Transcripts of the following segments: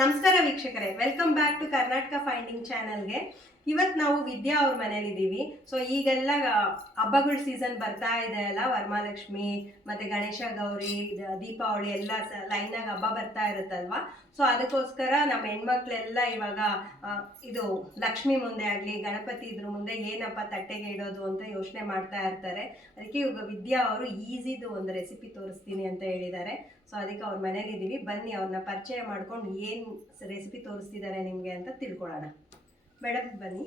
ನಮಸ್ಕಾರ ವೀಕ್ಷಕರೇ, welcome back to Karnataka finding ಚಾನಲ್ಗೆ. ಇವತ್ತು ನಾವು ವಿದ್ಯಾ ಅವ್ರ ಮನೇಲಿದ್ದೀವಿ. ಸೊ ಈಗೆಲ್ಲ ಹಬ್ಬಗಳ ಸೀಸನ್ ಬರ್ತಾ ಇದೆ ಅಲ್ಲ, ವರಮಹಾಲಕ್ಷ್ಮಿ ಮತ್ತೆ ಗಣೇಶ ಗೌರಿ, ದೀಪಾವಳಿ ಎಲ್ಲ ಲೈನಾಗಿ ಹಬ್ಬ ಬರ್ತಾ ಇರುತ್ತಲ್ವಾ. ಸೊ ಅದಕ್ಕೋಸ್ಕರ ನಮ್ಮ ಹೆಣ್ಮಕ್ಳೆಲ್ಲ ಇವಾಗ ಇದು ಲಕ್ಷ್ಮಿ ಮುಂದೆ ಆಗಲಿ ಗಣಪತಿ ಇದ್ರ ಮುಂದೆ ಏನಪ್ಪ ತಟ್ಟೆಗೆ ಇಡೋದು ಅಂತ ಯೋಚನೆ ಮಾಡ್ತಾ ಇರ್ತಾರೆ. ಅದಕ್ಕೆ ಇವಾಗ ವಿದ್ಯಾ ಅವರು ಈಸಿದು ಒಂದು ರೆಸಿಪಿ ತೋರಿಸ್ತೀನಿ ಅಂತ ಹೇಳಿದ್ದಾರೆ. ಸೊ ಅದಕ್ಕೆ ಅವ್ರ ಮನೇಲಿದ್ದೀವಿ. ಬನ್ನಿ ಅವ್ರನ್ನ ಪರಿಚಯ ಮಾಡ್ಕೊಂಡು ಏನು ರೆಸಿಪಿ ತೋರಿಸ್ತಿದ್ದಾರೆ ನಿಮಗೆ ಅಂತ ತಿಳ್ಕೊಳ್ಳೋಣ. ಮೇಡಮ್ ಬನ್ನಿ.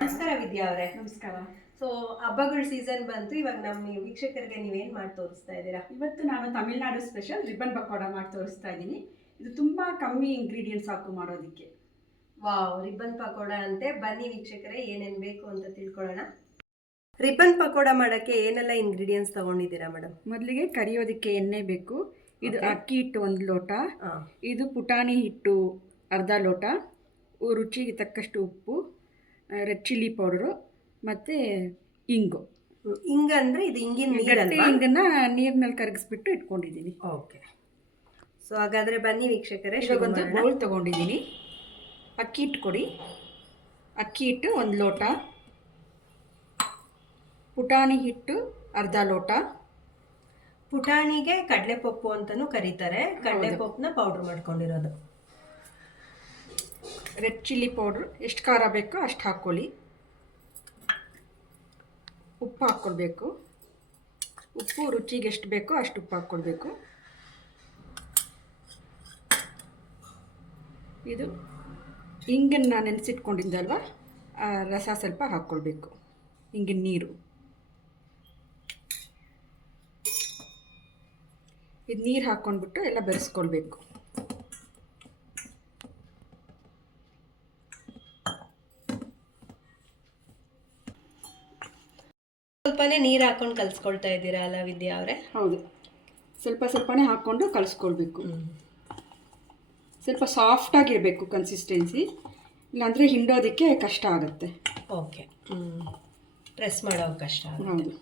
ನಮಸ್ಕಾರ ವಿದ್ಯಾ ಅವರೇ. ನಮಸ್ಕಾರ. ಸೊ ಹಬ್ಬಗಳ ಸೀಸನ್ ಬಂತು, ಇವಾಗ ನಮ್ಮ ವೀಕ್ಷಕರಿಗೆ ನೀವೇನು ಮಾಡಿ ತೋರಿಸ್ತಾ ಇದ್ದೀರಾ? ಇವತ್ತು ನಾನು ತಮಿಳ್ನಾಡು ಸ್ಪೆಷಲ್ ರಿಬ್ಬನ್ ಪಕೋಡ ಮಾಡಿ ತೋರಿಸ್ತಾ ಇದ್ದೀನಿ. ಇದು ತುಂಬ ಕಮ್ಮಿ ಇಂಗ್ರೀಡಿಯೆಂಟ್ಸ್ ಹಾಕು ಮಾಡೋದಕ್ಕೆ. ವಾವ್, ರಿಬ್ಬನ್ ಪಕೋಡ ಅಂತೆ. ಬನ್ನಿ ವೀಕ್ಷಕರೇ, ಏನೇನು ಬೇಕು ಅಂತ ತಿಳ್ಕೊಳ್ಳೋಣ. ರಿಬ್ಬನ್ ಪಕೋಡ ಮಾಡೋಕ್ಕೆ ಏನೆಲ್ಲ ಇಂಗ್ರೀಡಿಯೆಂಟ್ಸ್ ತಗೊಂಡಿದ್ದೀರಾ ಮೇಡಮ್? ಮೊದಲಿಗೆ ಕರಿಯೋದಕ್ಕೆ ಎಣ್ಣೆ ಬೇಕು. ಇದು ಅಕ್ಕಿ ಹಿಟ್ಟು 1 ಲೋಟ, ಇದು ಪುಟಾಣಿ ಹಿಟ್ಟು ಅರ್ಧ ಲೋಟ, ರುಚಿಗೆ ತಕ್ಕಷ್ಟು ಉಪ್ಪು, ರೆಡ್ ಚಿಲ್ಲಿ ಪೌಡರು ಮತ್ತು ಇಂಗು. ಇಂಗಂದರೆ ಇದು ಇಂಗನ್ನು ನೀರಿನಲ್ಲಿ ಕರಗಿಸ್ಬಿಟ್ಟು ಇಟ್ಕೊಂಡಿದ್ದೀನಿ. ಓಕೆ. ಸೊ ಹಾಗಾದರೆ ಬನ್ನಿ ವೀಕ್ಷಕರೇ, ಒಂದು ಬೌಲ್ ತೊಗೊಂಡಿದ್ದೀನಿ. ಅಕ್ಕಿ ಹಿಟ್ಟು ಕೊಡಿ. ಅಕ್ಕಿ ಹಿಟ್ಟು 1 ಲೋಟ, ಪುಟಾಣಿ ಹಿಟ್ಟು ಅರ್ಧ ಲೋಟ. ಪುಟಾಣಿಗೆ ಕಡಲೆಪಪ್ಪು ಅಂತಲೂ ಕರೀತಾರೆ. ಕಡಲೆಪಪ್ಪನ್ನ ಪೌಡ್ರ್ ಮಾಡ್ಕೊಂಡಿರೋದು. ರೆಡ್ ಚಿಲ್ಲಿ ಪೌಡ್ರ್ ಎಷ್ಟು ಖಾರ ಬೇಕೋ ಅಷ್ಟು ಹಾಕ್ಕೊಳ್ಳಿ. ಉಪ್ಪು ಹಾಕ್ಕೊಳ್ಬೇಕು. ಉಪ್ಪು ರುಚಿಗೆ ಎಷ್ಟು ಬೇಕೋ ಅಷ್ಟು ಉಪ್ಪು ಹಾಕ್ಕೊಳ್ಬೇಕು. ಇದು ಇಂಗನ್ನು ನೆನೆಸಿಟ್ಕೊಂಡಿದ್ದಲ್ವ, ರಸ ಸ್ವಲ್ಪ ಹಾಕ್ಕೊಳ್ಬೇಕು. ಇಂಗಿನ ನೀರು. ಇದು ನೀರು ಹಾಕ್ಕೊಂಡ್ಬಿಟ್ಟು ಎಲ್ಲ ಬೆರೆಸ್ಕೊಳ್ಬೇಕು. ಸ್ವಲ್ಪನೇ ನೀರು ಹಾಕೊಂಡು ಕಲಿಸ್ಕೊಳ್ತಾ ಇದ್ದೀರಾ ಅಲ್ಲ ವಿದ್ಯಾ ಅವರೇ? ಹೌದು, ಸ್ವಲ್ಪನೇ ಹಾಕ್ಕೊಂಡು ಕಲಿಸ್ಕೊಳ್ಬೇಕು. ಸ್ವಲ್ಪ ಸಾಫ್ಟಾಗಿರಬೇಕು ಕನ್ಸಿಸ್ಟೆನ್ಸಿ, ಇಲ್ಲಾಂದರೆ ಹಿಂಡೋದಕ್ಕೆ ಕಷ್ಟ ಆಗುತ್ತೆ. ಓಕೆ, ಪ್ರೆಸ್ ಮಾಡೋ ಕಷ್ಟ. ಹೌದು.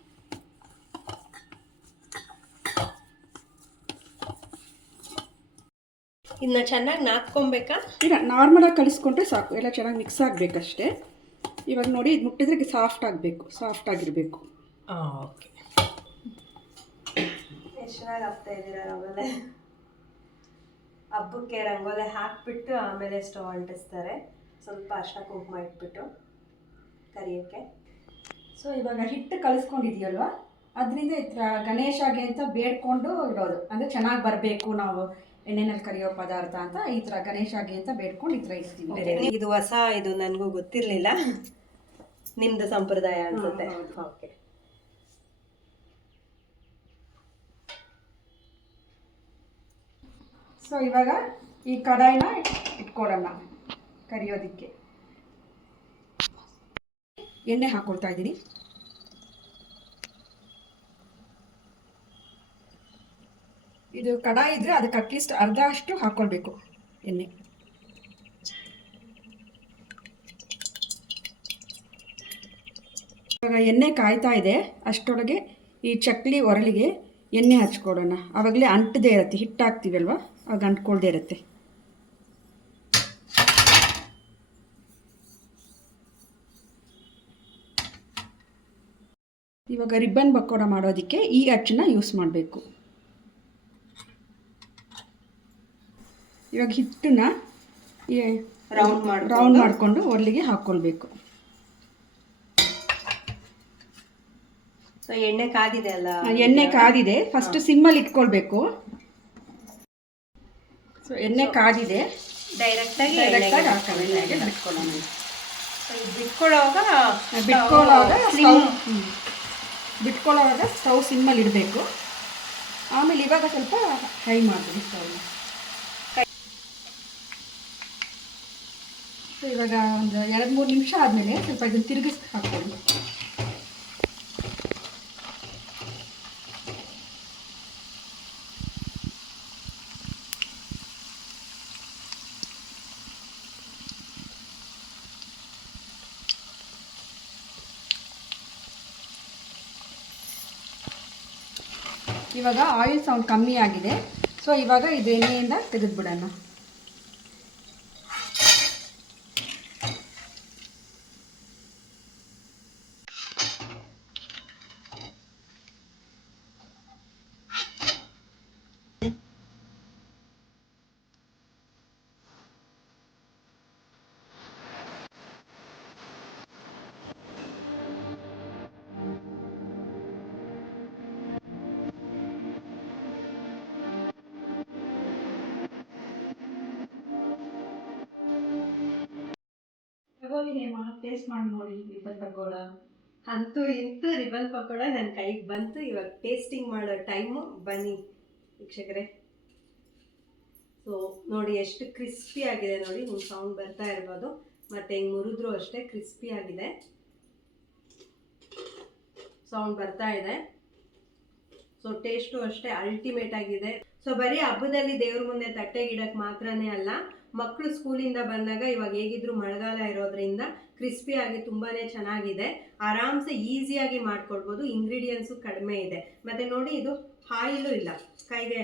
ಇನ್ನು ಚೆನ್ನಾಗಿ ನಾದ್ಕೊಬೇಕಾ? ಇಲ್ಲ, ನಾರ್ಮಲಾಗಿ ಕಲಿಸ್ಕೊಂಡ್ರೆ ಸಾಕು. ಎಲ್ಲ ಚೆನ್ನಾಗಿ ಮಿಕ್ಸ್ ಆಗಬೇಕಷ್ಟೇ. ಇವಾಗ ನೋಡಿ, ಇದು ಮುಟ್ಟಿದ್ರೆ ಸಾಫ್ಟ್ ಆಗಬೇಕು, ಸಾಫ್ಟಾಗಿರಬೇಕು. ಓಕೆ. ಎಷ್ಟು ಚೆನ್ನಾಗಿ ಆಗ್ತಾ ಇದ್ದೀರಾ ರಂಗೋಲೆ. ಹಬ್ಬಕ್ಕೆ ರಂಗೋಲೆ ಹಾಕಿಬಿಟ್ಟು ಆಮೇಲೆ ಸ್ಟವ್ ಅಂಟಿಸ್ತಾರೆ. ಸ್ವಲ್ಪ ಅರ್ಶಿನ ಕುಂಕುಮ ಇಟ್ಬಿಟ್ಟು ಕರಿಯೋಕ್ಕೆ. ಸೊ ಇವಾಗ ಹಿಟ್ಟು ಕಲಿಸ್ಕೊಂಡಿದೆಯಲ್ವ, ಅದರಿಂದ ಈ ಥರ ಗಣೇಶಗೆ ಅಂತ ಬೇಡ್ಕೊಂಡು ಇಡೋದು. ಅಂದರೆ ಚೆನ್ನಾಗಿ ಬರಬೇಕು, ನಾವು ಎಣ್ಣೆನಲ್ಲಿ ಕರಿಯೋ ಪದಾರ್ಥ ಅಂತ ಈ ಥರ ಗಣೇಶಗೆ ಅಂತ ಬೇಡ್ಕೊಂಡು ಈ ಥರ ಇರ್ತೀವಿ. ಇದು ಹೊಸ, ಇದು ನನಗೂ ಗೊತ್ತಿರಲಿಲ್ಲ. ನಿಮ್ಮದು ಸಂಪ್ರದಾಯ ಅನ್ಸುತ್ತೆ. ಓಕೆ. ಸೊ ಇವಾಗ ಈ ಕಡಾಯಿನ ಇಟ್ಕೊಳ್ಳೋಣ ಕರಿಯೋದಕ್ಕೆ. ಎಣ್ಣೆ ಹಾಕ್ಕೊಳ್ತಾ ಇದ್ದೀನಿ. ಇದು ಕಡಾಯಿ ಇದ್ದರೆ ಅದಕ್ಕೆ ಅಟ್ಲೀಸ್ಟ್ ಅರ್ಧ ಅಷ್ಟು ಹಾಕ್ಕೊಳ್ಬೇಕು ಎಣ್ಣೆ. ಇವಾಗ ಎಣ್ಣೆ ಕಾಯ್ತಾ ಇದೆ, ಅಷ್ಟರೊಳಗೆ ಈ ಚಕ್ಲಿ ಒರಳಿಗೆ ಎಣ್ಣೆ ಹಚ್ಕೊಡೋಣ. ಆವಾಗಲೇ ಅಂಟದೇ ಇರುತ್ತೆ, ಹಿಟ್ಟು ಹಾಕ್ತೀವಲ್ವ ಆಗ ಅಂಟ್ಕೊಳ್ದೇ ಇರುತ್ತೆ. ಇವಾಗ ರಿಬ್ಬನ್ ಪಕೋಡ ಮಾಡೋದಕ್ಕೆ ಈ ಅಚ್ಚನ್ನ ಯೂಸ್ ಮಾಡಬೇಕು. ಇವಾಗ ಹಿಟ್ಟನ್ನ ರೌಂಡ್ ಮಾಡಿಕೊಂಡು ಒರಳಿಗೆ ಹಾಕ್ಕೊಳ್ಬೇಕು. ಸೊ ಎಣ್ಣೆ ಕಾದಿದೆ ಅಲ್ಲ? ಎಣ್ಣೆ ಕಾದಿದೆ. ಫಸ್ಟ್ ಸಿಮ್ಮಲ್ಲಿ ಇಟ್ಕೊಳ್ಬೇಕು. ಸೊ ಎಣ್ಣೆ ಕಾದಿದೆ, ಡೈರೆಕ್ಟಾಗಿ ಎಣ್ಣೆಗೆ ಬಿಟ್ಕೊಳ್ಳೋಣ. ಬಿಟ್ಕೊಳ್ಳೋವಾಗ ಸ್ಟವ್ ಸಿಮ್ಮಲ್ಲಿ ಇಡಬೇಕು. ಆಮೇಲೆ ಇವಾಗ ಸ್ವಲ್ಪ ಹೈ ಮಾಡ್ತೀನಿ ಸ್ಟವ್ನ. ಸೊ ಇವಾಗ ಒಂದು 2-3 ನಿಮಿಷ ಆದಮೇಲೆ ಸ್ವಲ್ಪ ಇದನ್ನು ತಿರುಗಿಸಿ ಹಾಕ್ಕೊಳ್ಳಿ. ಇವಾಗ ಆಯಿಲ್ ಸೌಂಡ್ ಕಮ್ಮಿ ಆಗಿದೆ. ಸೊ ಇವಾಗ ಇದು ಎಣ್ಣೆಯಿಂದ ತೆಗೆದುಬಿಡೋಣ. ನೋಡಿ ಹೇಮ, ಟೇಸ್ಟ್ ಮಾಡಿ ನೋಡಿ ರಿಬ್ಬನ್ ಪಕೋಡ. ಅಂತೂ ಇಂತೂ ರಿಬ್ಬನ್ ಪಕೋಡ ನನ್ನ ಕೈಗೆ ಬಂತು. ಇವಾಗ ಟೇಸ್ಟಿಂಗ್ ಮಾಡೋ ಟೈಮು, ಬನ್ನಿ ವೀಕ್ಷಕರೇ. ಸೊ ನೋಡಿ ಎಷ್ಟು ಕ್ರಿಸ್ಪಿ ಆಗಿದೆ ನೋಡಿ, ನಿಮ್ಗೆ ಸೌಂಡ್ ಬರ್ತಾ ಇರ್ಬೋದು. ಮತ್ತು ಹಿಂಗೆ ಮುರಿದ್ರು ಅಷ್ಟೇ ಕ್ರಿಸ್ಪಿ ಆಗಿದೆ, ಸೌಂಡ್ ಬರ್ತಾ ಇದೆ. ಸೊ ಟೇಸ್ಟು ಅಷ್ಟೇ ಅಲ್ಟಿಮೇಟ್ ಆಗಿದೆ. ಸೊ ಬರೀ ಹಬ್ಬದಲ್ಲಿ ದೇವ್ರ ಮುಂದೆ ತಟ್ಟೆಗಿಡಕ್ಕೆ ಮಾತ್ರನೇ ಅಲ್ಲ, ಮಕ್ಕಳು ಸ್ಕೂಲಿಂದ ಬಂದಾಗ ಇವಾಗ ಹೇಗಿದ್ರು ಮಳೆಗಾಲ ಇರೋದ್ರಿಂದ ಕ್ರಿಸ್ಪಿ ಆಗಿ ತುಂಬಾ ಚೆನ್ನಾಗಿದೆ. ಆರಾಮ್ಸೆ ಈಸಿಯಾಗಿ ಮಾಡ್ಕೊಳ್ಬೋದು. ಇಂಗ್ರೀಡಿಯೆಂಟ್ಸು ಕಡಿಮೆ ಇದೆ. ಮತ್ತು ನೋಡಿ, ಇದು ಆಯಿಲು ಇಲ್ಲ, ಕೈಗೆ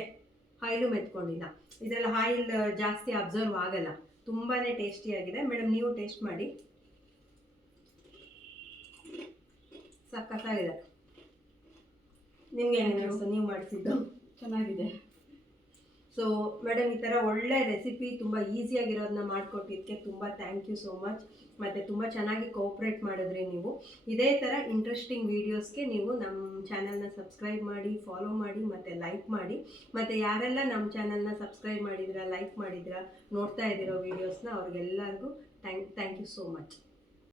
ಆಯಿಲು ಮೆತ್ಕೊಂಡಿಲ್ಲ. ಇದೆಲ್ಲ ಆಯಿಲ್ ಜಾಸ್ತಿ ಅಬ್ಸರ್ವ್ ಆಗಲ್ಲ. ತುಂಬಾ ಟೇಸ್ಟಿಯಾಗಿದೆ. ಮೇಡಮ್ ನೀವು ಟೇಸ್ಟ್ ಮಾಡಿ. ಸಖತ್ತಾಗಿದೆ. ನಿಮ್ಗೆ ಏನು ಅನಿಸ್ತು ನೀವು ಮಾಡಿಸಿದ್ದು? ಚೆನ್ನಾಗಿದೆ. ಸೊ ಮೇಡಮ್, ಈ ಥರ ಒಳ್ಳೆ ರೆಸಿಪಿ ತುಂಬ ಈಸಿಯಾಗಿರೋದನ್ನ ಮಾಡಿಕೊಟ್ಟಿದ್ದಕ್ಕೆ ತುಂಬ ಥ್ಯಾಂಕ್ ಯು ಸೋ ಮಚ್. ಮತ್ತು ತುಂಬ ಚೆನ್ನಾಗಿ ಕೋಆಪ್ರೇಟ್ ಮಾಡಿದ್ರಿ ನೀವು. ಇದೇ ಥರ ಇಂಟ್ರೆಸ್ಟಿಂಗ್ ವೀಡಿಯೋಸ್ಗೆ ನೀವು ನಮ್ಮ ಚಾನಲ್ನ ಸಬ್ಸ್ಕ್ರೈಬ್ ಮಾಡಿ, ಫಾಲೋ ಮಾಡಿ ಮತ್ತು ಲೈಕ್ ಮಾಡಿ. ಮತ್ತು ಯಾರೆಲ್ಲ ನಮ್ಮ ಚಾನಲ್ನ ಸಬ್ಸ್ಕ್ರೈಬ್ ಮಾಡಿದಿರಾ, ಲೈಕ್ ಮಾಡಿದಿರಾ, ನೋಡ್ತಾ ಇದ್ದೀರೋ ವೀಡಿಯೋಸ್ನ, ಅವ್ರಿಗೆಲ್ಲರಿಗೂ ಥ್ಯಾಂಕ್ ಯು ಸೋ ಮಚ್.